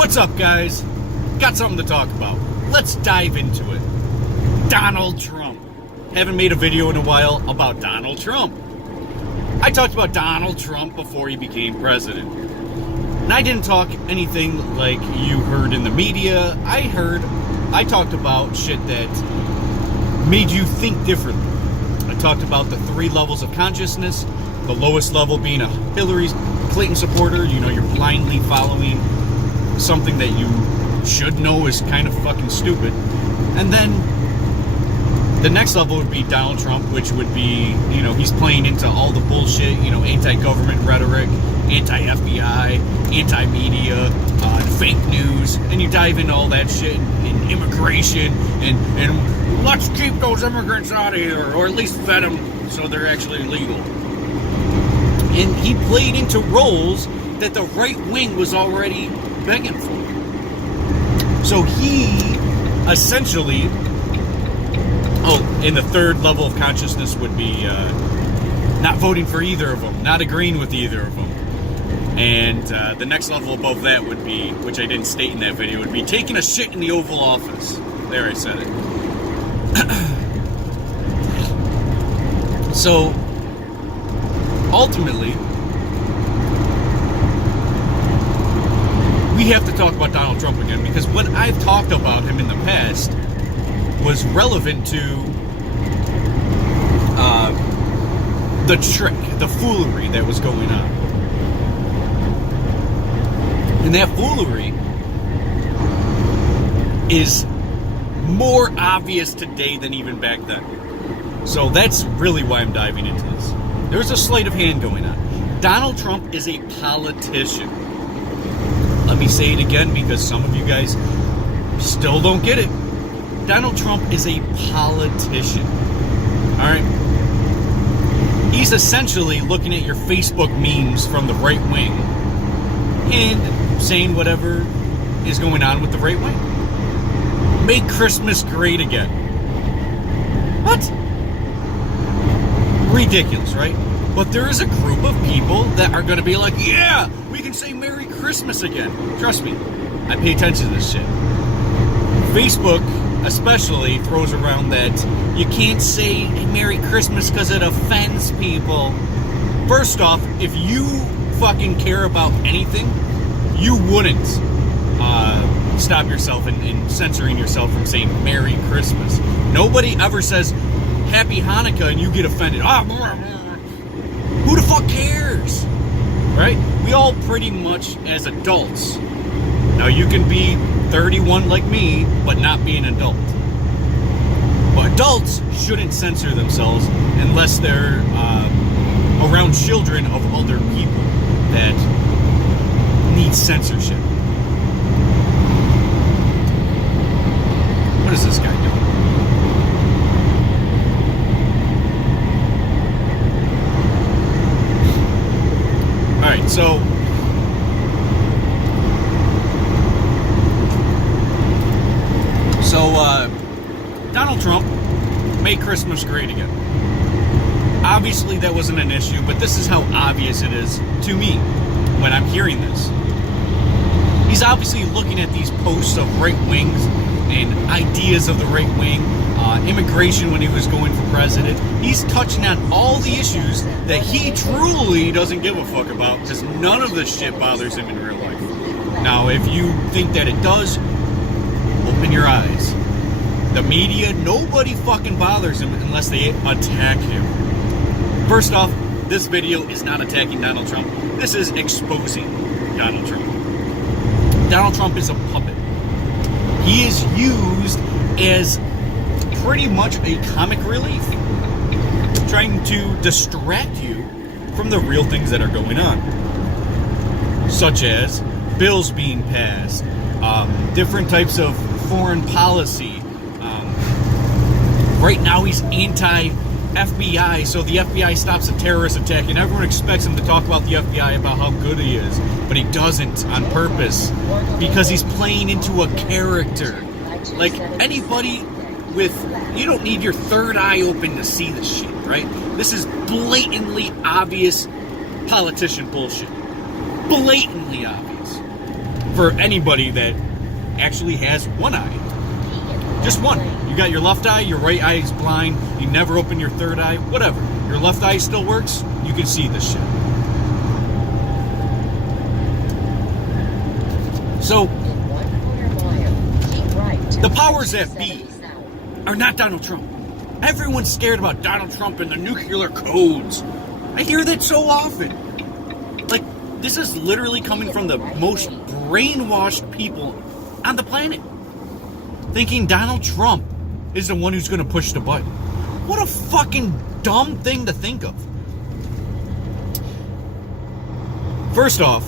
What's up, guys? Got something to talk about. Let's dive into it. Donald Trump. Haven't made a video in a while about Donald Trump. I talked about Donald Trump before he became president. And I didn't talk anything like you heard in the media. I talked about shit that made you think differently. I talked about the 3 levels of consciousness. The lowest level being a Hillary Clinton supporter. You know, you're blindly following something that you should know is kind of fucking stupid. And then the next level would be Donald Trump, which would be, you know, he's playing into all the bullshit, you know, anti-government rhetoric, anti-FBI, anti-media, fake news, and you dive into all that shit, and immigration, and let's keep those immigrants out of here, or at least vet them so they're actually legal. And he played into roles that the right wing was already begging for. So he essentially, and the 3rd level of consciousness would be not voting for either of them, not agreeing with either of them. And the next level above that would be, which I didn't state in that video, would be taking a shit in the Oval Office. There, I said it. So, ultimately, we have to talk about Donald Trump again, because what I've talked about him in the past was relevant to the trick, the foolery that was going on. And that foolery is more obvious today than even back then. So that's really why I'm diving into this. There's a sleight of hand going on. Donald Trump is a politician. Let me say it again, because some of you guys still don't get it. Donald Trump is a politician. Alright? He's essentially looking at your Facebook memes from the right wing and saying whatever is going on with the right wing. Make Christmas great again. What? Ridiculous, right? But there is a group of people that are going to be like, yeah, we can say Merry Christmas again. Trust me, I pay attention to this shit. Facebook especially throws around that you can't say Merry Christmas because it offends people. First off, if you fucking care about anything, you wouldn't stop yourself and censoring yourself from saying Merry Christmas. Nobody ever says Happy Hanukkah and you get offended. Who the fuck cares? Right? We all pretty much, as adults, now you can be 31 like me, but not be an adult. But adults shouldn't censor themselves unless they're around children of other people that need censorship. What is this guy doing? Alright, so Donald Trump made Christmas great again. Obviously that wasn't an issue, but this is how obvious it is to me when I'm hearing this. He's obviously looking at these posts of right wings and ideas of the right wing, immigration when he was going for president. He's touching on all the issues that he truly doesn't give a fuck about, because none of this shit bothers him in real life. Now, if you think that it does, open your eyes. The media, nobody fucking bothers him unless they attack him. First off, this video is not attacking Donald Trump. This is exposing Donald Trump. Donald Trump is a puppet. He is used as pretty much a comic relief, trying to distract you from the real things that are going on, such as bills being passed, different types of foreign policy. Right now he's anti-FBI, so the FBI stops a terrorist attack, and everyone expects him to talk about the FBI, about how good he is, but he doesn't on purpose, because he's playing into a character. Like, anybody with, you don't need your third eye open to see this shit, right? This is blatantly obvious politician bullshit. Blatantly obvious. for anybody that actually has one eye. Just one. You got your left eye, your right eye is blind, you never open your third eye, whatever. Your left eye still works, you can see this shit. So, the powers that be are not Donald Trump. Everyone's scared about Donald Trump and the nuclear codes. I hear that so often. Like, this is literally coming from the most brainwashed people on the planet. Thinking Donald Trump is the one who's going to push the button. What a fucking dumb thing to think of. First off,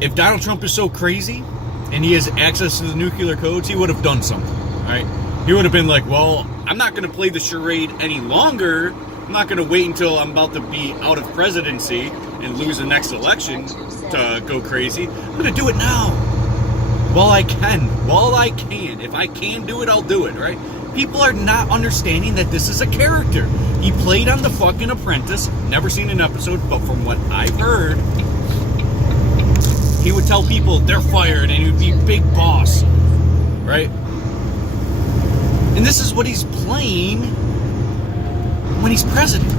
if Donald Trump is so crazy and he has access to the nuclear codes, he would have done something, right? He would have been like, well, I'm not going to play the charade any longer. I'm not going to wait until I'm about to be out of presidency and lose the next election to go crazy. I'm going to do it now. While I can. If I can do it, I'll do it, right? People are not understanding that this is a character. He played on the fucking Apprentice. Never seen an episode, but from what I've heard, he would tell people they're fired and he would be big boss, right? And this is what he's playing when he's president.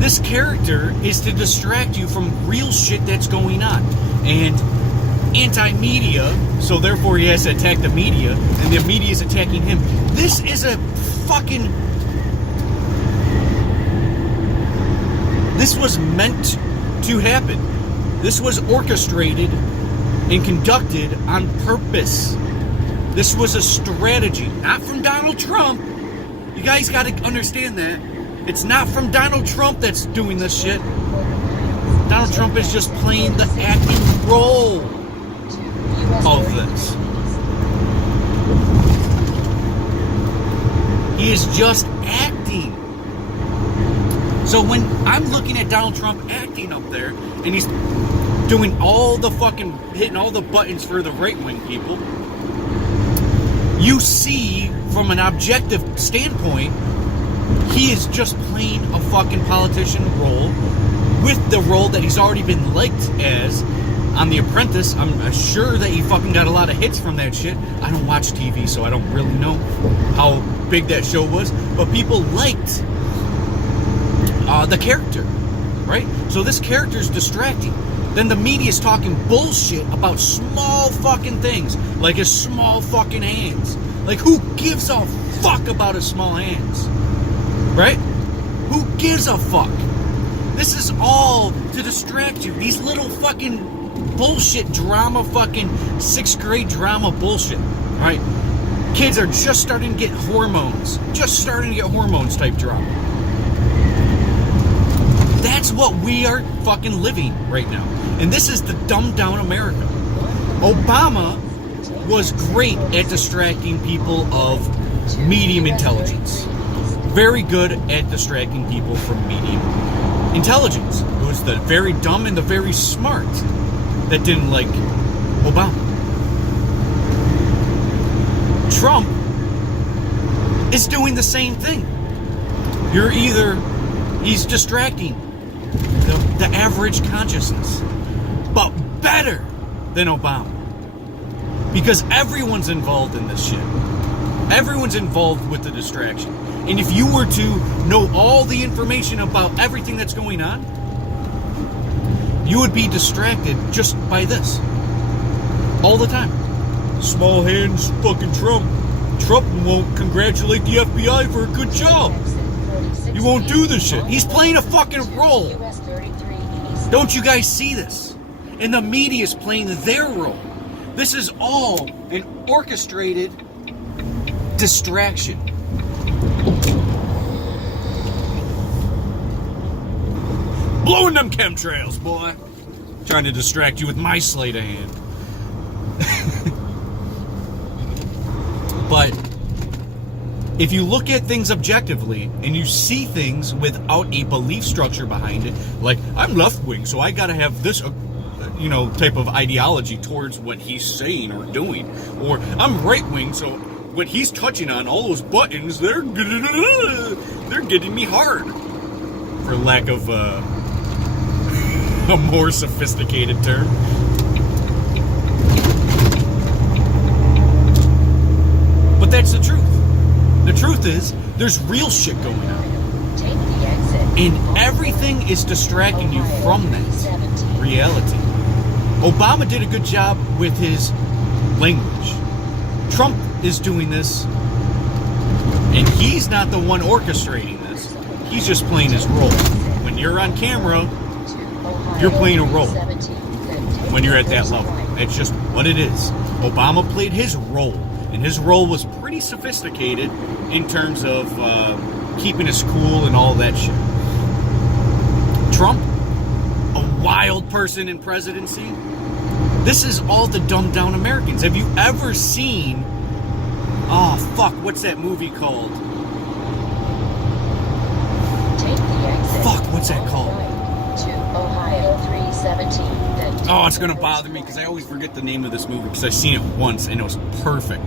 This character is to distract you from real shit that's going on. And anti-media, so therefore he has to attack the media, and the media is attacking him. This is a fucking... This was meant to happen. This was orchestrated and conducted on purpose. This was a strategy, not from Donald Trump. You guys got to understand that. It's not from Donald Trump that's doing this shit. Donald Trump is just playing the acting role of this. He is just acting. So when I'm looking at Donald Trump acting up there, and he's doing all the fucking, hitting all the buttons for the right-wing people, you see, from an objective standpoint, he is just playing a fucking politician role with the role that he's already been liked as on The Apprentice. I'm sure that he fucking got a lot of hits from that shit. I don't watch TV, so I don't really know how big that show was, but people liked the character, right? So this character's distracting. Then the media's talking bullshit about small fucking things, like his small fucking hands. Like, who gives a fuck about his small hands? Right? Who gives a fuck? This is all to distract you. These little fucking bullshit drama, fucking 6th grade drama bullshit, right? Kids are just starting to get hormones. Just starting to get hormones type drama. That's what we are fucking living right now. And this is the dumbed down America. Obama was great at distracting people of medium intelligence. Very good at distracting people from medium intelligence. It was the very dumb and the very smart that didn't like Obama. Trump is doing the same thing. He's distracting the average consciousness, but better than Obama. Because everyone's involved in this shit. Everyone's involved with the distraction. And if you were to know all the information about everything that's going on, you would be distracted just by this. All the time. Small hands, fucking Trump. Trump won't congratulate the FBI for a good job. He won't do this shit. He's playing a fucking role. Don't you guys see this? And the media's playing their role. This is all an orchestrated distraction. Blowing them chemtrails, boy. Trying to distract you with my sleight of hand. But if you look at things objectively and you see things without a belief structure behind it, like, I'm left-wing, so I gotta have this, type of ideology towards what he's saying or doing. Or I'm right-wing, so what he's touching on, all those buttons, they're getting me hard. For lack of a more sophisticated term. But that's the truth. The truth is, there's real shit going on. Take the exit. And everything is distracting you from that reality. Obama did a good job with his language. Trump is doing this, and he's not the one orchestrating this. He's just playing his role. When you're on camera, you're playing a role. When you're at that level, it's just what it is. Obama played his role, and his role was pretty sophisticated in terms of keeping us cool and all that shit. Trump, a wild person in presidency. This is all the dumbed down Americans. Have you ever seen, oh fuck, what's that movie called? Take the exit. Fuck, what's that called? To Ohio 317. Oh, it's gonna bother me because I always forget the name of this movie because I've seen it once and it was perfect.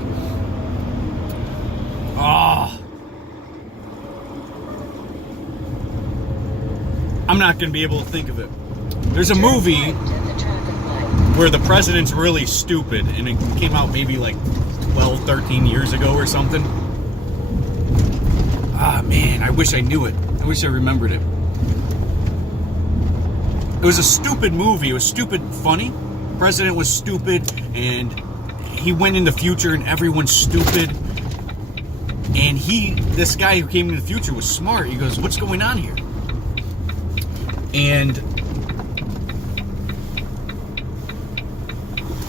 Oh. I'm not gonna be able to think of it. There's a movie where the president's really stupid, and it came out maybe like 12, 13 years ago or something. Ah, man, I wish I knew it. I wish I remembered it. It was a stupid movie. It was stupid funny. The president was stupid, and he went in the future, and everyone's stupid. And this guy who came in the future was smart. He goes, what's going on here? And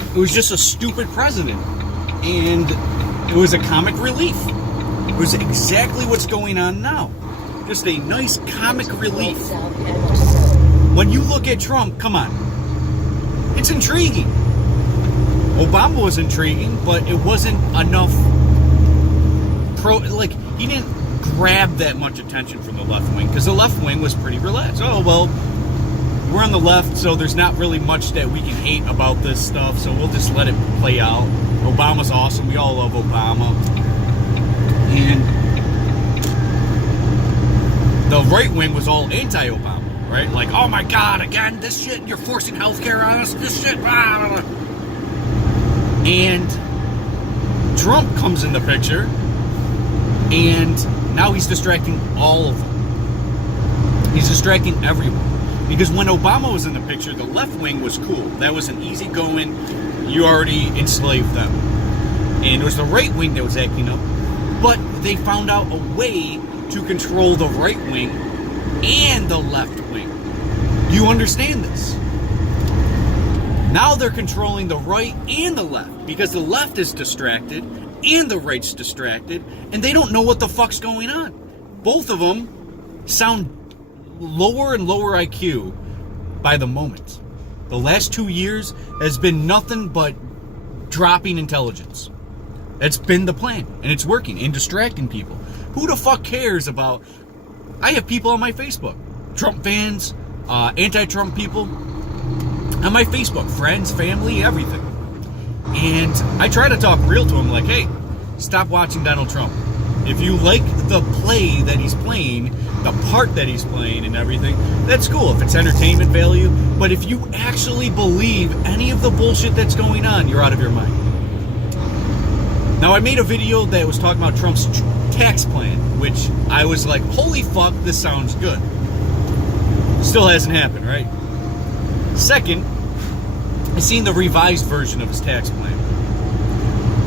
it was just a stupid president. And it was a comic relief. It was exactly what's going on now. Just a nice comic relief. When you look at Trump, come on. It's intriguing. Obama was intriguing, but it wasn't enough he didn't grab that much attention from the left wing, because the left wing was pretty relaxed. Oh, well, we're on the left, so there's not really much that we can hate about this stuff, so we'll just let it play out. Obama's awesome. We all love Obama. And the right wing was all anti-Obama, right? Like, oh my God, again, this shit, you're forcing healthcare on us, this shit, blah, blah, blah. And Trump comes in the picture, and now he's distracting all of them. He's distracting everyone. Because when Obama was in the picture, the left wing was cool. That was an easy going, you already enslaved them. And it was the right wing that was acting up. But they found out a way to control the right wing and the left wing. You understand this? Now they're controlling the right and the left, because the left is distracted and the right's distracted, and they don't know what the fuck's going on. Both of them sound lower and lower IQ by the moment. The last 2 years has been nothing but dropping intelligence. That's been the plan, and it's working, and distracting people. Who the fuck cares about... I have people on my Facebook, Trump fans, anti-Trump people, on my Facebook, friends, family, everything. And I try to talk real to them, like, hey, stop watching Donald Trump. If you like the play that he's playing, the part that he's playing and everything, that's cool if it's entertainment value. But if you actually believe any of the bullshit that's going on, you're out of your mind. Now, I made a video that was talking about Trump's tax plan, which I was like, holy fuck, this sounds good. Still hasn't happened, right? Second, I seen the revised version of his tax plan.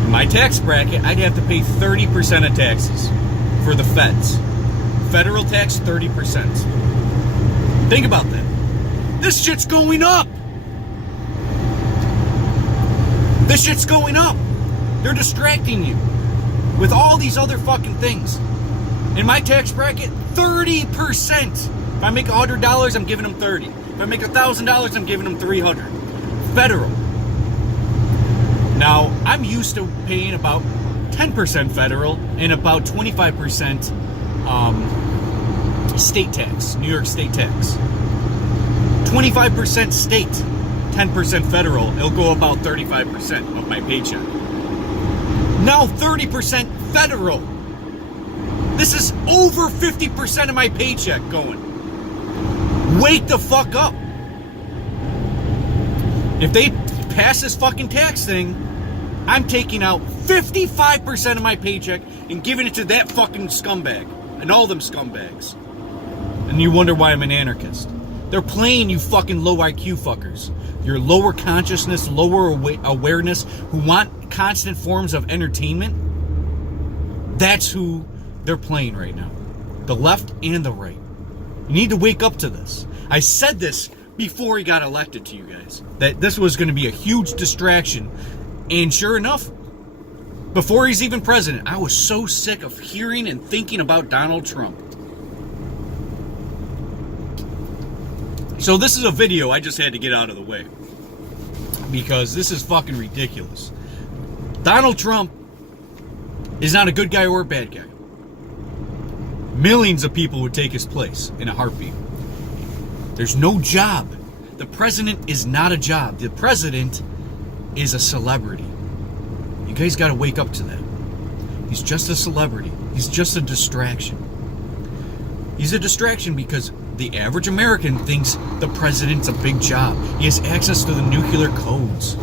In my tax bracket, I'd have to pay 30% of taxes for the feds. Federal tax, 30%. Think about that. This shit's going up. This shit's going up. They're distracting you with all these other fucking things. In my tax bracket, 30%. If I make $100, I'm giving them 30. If I make $1,000, I'm giving them 300. Federal. Now, I'm used to paying about 10% federal and about 25% state tax, New York state tax. 25% state, 10% federal. It'll go about 35% of my paycheck. Now 30% federal. This is over 50% of my paycheck going. Wake the fuck up. If they pass this fucking tax thing, I'm taking out 55% of my paycheck and giving it to that fucking scumbag and all them scumbags. And you wonder why I'm an anarchist. They're playing you fucking low IQ fuckers. Your lower consciousness, lower awareness, who want constant forms of entertainment. That's who they're playing right now. The left and the right. You need to wake up to this. I said this before he got elected to you guys, that this was going to be a huge distraction. And sure enough, before he's even president, I was so sick of hearing and thinking about Donald Trump. So this is a video I just had to get out of the way, because this is fucking ridiculous. Donald Trump is not a good guy or a bad guy. Millions of people would take his place in a heartbeat. There's no job. The president is not a job. The president is a celebrity. You guys got to wake up to that. He's just a celebrity. He's just a distraction. He's a distraction because the average American thinks the president's a big job. He has access to the nuclear codes.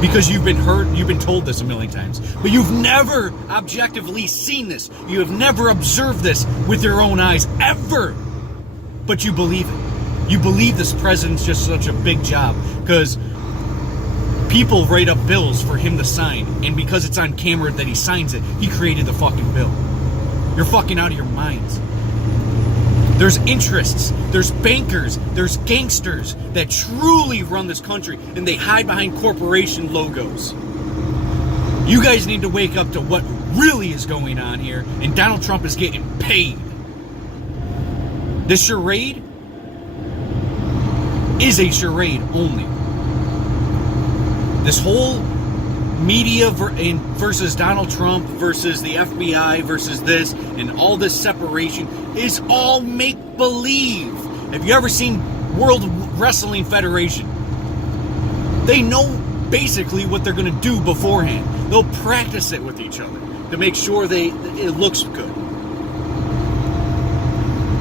Because you've been told this a million times. But you've never objectively seen this. You have never observed this with your own eyes, ever. But you believe it. You believe this president's just such a big job. Because people write up bills for him to sign. And because it's on camera that he signs it, he created the fucking bill. You're fucking out of your minds. There's interests, there's bankers, there's gangsters that truly run this country, and they hide behind corporation logos. You guys need to wake up to what really is going on here, and Donald Trump is getting paid. This charade is a charade only. This whole media versus Donald Trump versus the FBI versus this and all this separation is all make-believe. Have you ever seen World Wrestling Federation? They know basically what they're going to do beforehand. They'll practice it with each other to make sure it looks good.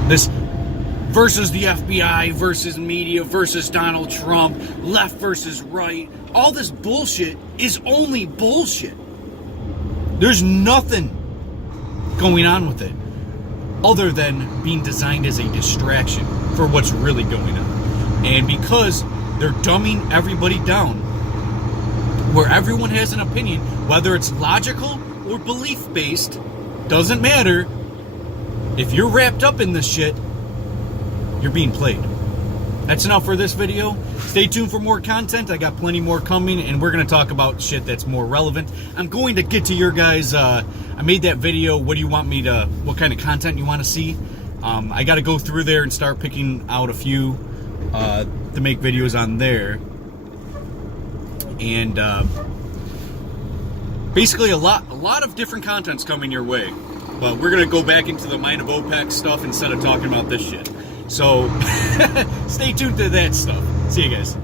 This versus the FBI versus media versus Donald Trump, left versus right. All this bullshit is only bullshit. There's nothing going on with it other than being designed as a distraction for what's really going on. And because they're dumbing everybody down, where everyone has an opinion, whether it's logical or belief-based, doesn't matter. If you're wrapped up in this shit, you're being played. That's enough for this video. Stay tuned for more content. I got plenty more coming, and we're going to talk about shit that's more relevant. I'm going to get to your guys. I made that video. What do you want me to, what kind of content you want to see? I got to go through there and start picking out a few to make videos on there. And basically a lot of different content's coming your way. But we're going to go back into the mind of OPEC stuff instead of talking about this shit. So, stay tuned to that stuff. See you guys.